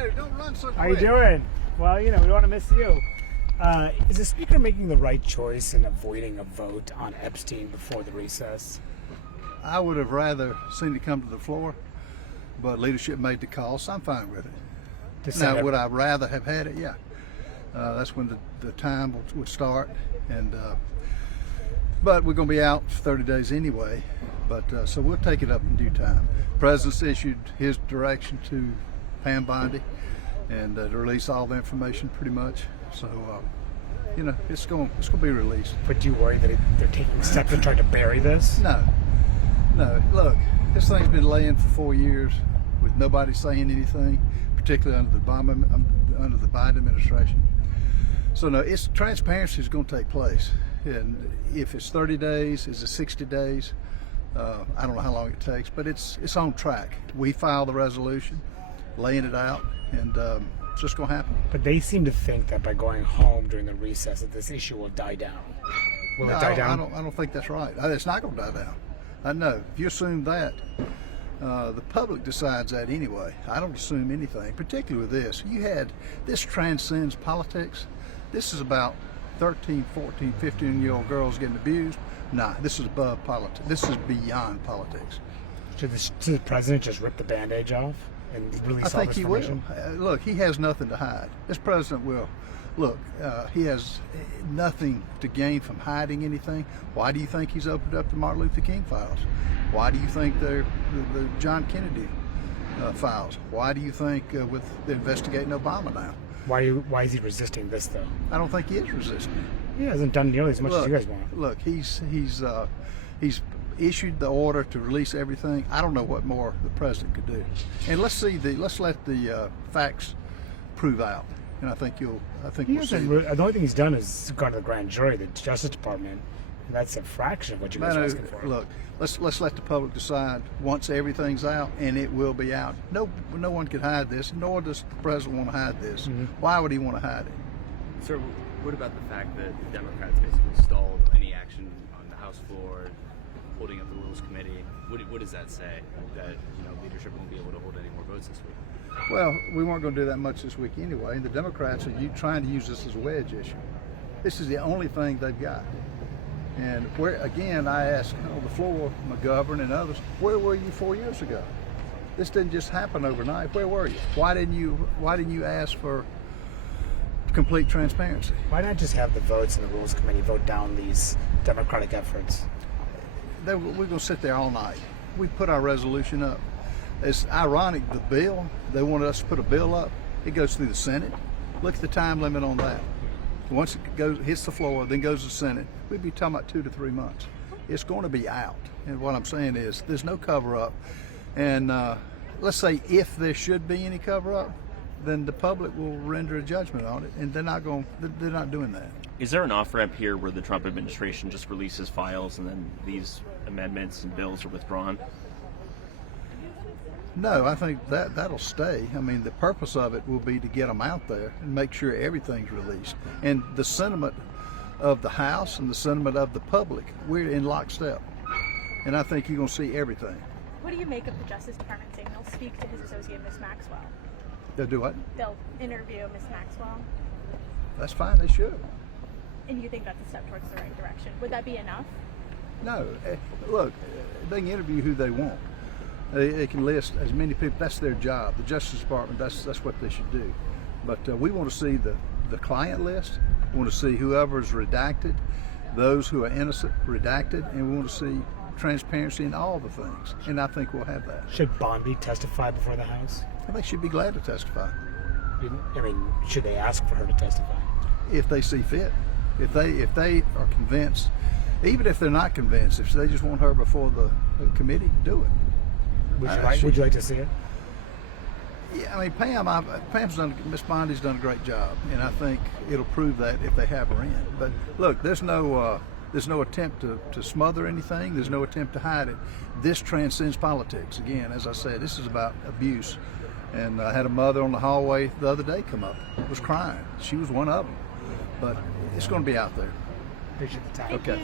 there. Don't run so quick. How you doing? Well, we don't want to miss you. Is the speaker making the right choice in avoiding a vote on Epstein before the recess? I would have rather seen it come to the floor, but leadership made the call, so I'm fine with it. Now, would I rather have had it? Yeah. That's when the time would start, and but we're going to be out for 30 days anyway. But so we'll take it up in due time. The President's issued his direction to Pam Bondi, and to release all the information pretty much. So it's going to be released. But do you worry that they're taking steps to try to bury this? No. Look, this thing's been laying for 4 years with nobody saying anything, particularly under the Biden administration. So no, transparency is going to take place, and if it's 30 days, is it 60 days? I don't know how long it takes, but it's on track. We filed the resolution, laying it out, and it's just going to happen. But they seem to think that by going home during the recess, that this issue will die down. Will it die down? I don't think that's right. It's not going to die down. I know. If you assume that, the public decides that anyway. I don't assume anything, particularly with this. This transcends politics. This is about 13, 14, 15-year-old girls getting abused. Nah, this is above politics. This is beyond politics. Should the president just rip the bandage off and release all this information? I think he will. Look, he has nothing to hide. This president will. Look, he has nothing to gain from hiding anything. Why do you think he's opened up the Martin Luther King files? Why do you think the John Kennedy files? Why do you think with investigating Obama now? Why is he resisting this, though? I don't think he is resisting. He hasn't done nearly as much as you guys want. Look, he's issued the order to release everything. I don't know what more the president could do. And let's let the facts prove out. And I think we'll see. The only thing he's done is gone to the grand jury, the Justice Department. And that's a fraction of what you guys are asking for. Look, let's let the public decide once everything's out, and it will be out. No one can hide this, nor does the president want to hide this. Mm-hmm. Why would he want to hide it? Sir, what about the fact that the Democrats basically stalled any action on the House floor, holding up the Rules Committee? What does that say? That leadership won't be able to hold any more votes this week? Well, we weren't going to do that much this week anyway. The Democrats are trying to use this as a wedge issue. This is the only thing they've got. And I asked on the floor, McGovern and others, where were you 4 years ago? This didn't just happen overnight. Where were you? Why didn't you ask for complete transparency? Why not just have the votes in the Rules Committee vote down these Democratic efforts? We're going to sit there all night. We put our resolution up. It's ironic, the bill, they wanted us to put a bill up. It goes through the Senate. Look at the time limit on that. Once it hits the floor, then goes to the Senate, we'd be talking about 2 to 3 months. It's going to be out. And what I'm saying is there's no cover-up. And let's say if there should be any cover-up, then the public will render a judgment on it, and they're not doing that. Is there an off-ramp here where the Trump administration just releases files and then these amendments and bills are withdrawn? No, I think that'll stay. I mean, the purpose of it will be to get them out there and make sure everything's released. And the sentiment of the House and the sentiment of the public, we're in lockstep. And I think you're going to see everything. What do you make of the Justice Department saying they'll speak to his associate, Ms. Maxwell? They'll do what? They'll interview Ms. Maxwell. That's fine, they should. And you think that's a step towards the right direction? Would that be enough? No. Look, they can interview who they want. They can list as many people. That's their job. The Justice Department, that's what they should do. But we want to see the client list. We want to see whoever's redacted, those who are innocent redacted, and we want to see transparency in all the things. And I think we'll have that. Should Bondi testify before the House? I think she'd be glad to testify. I mean, should they ask for her to testify? If they see fit. If they are convinced, even if they're not convinced, if they just want her before the committee, do it. Would you like to see it? Yeah, I mean, Miss Bondi's done a great job, and I think it'll prove that if they have her in. But look, there's no attempt to smother anything. There's no attempt to hide it. This transcends politics. Again, as I said, this is about abuse. And I had a mother on the hallway the other day come up, was crying. She was one of them. But it's going to be out there. Appreciate the time. Okay.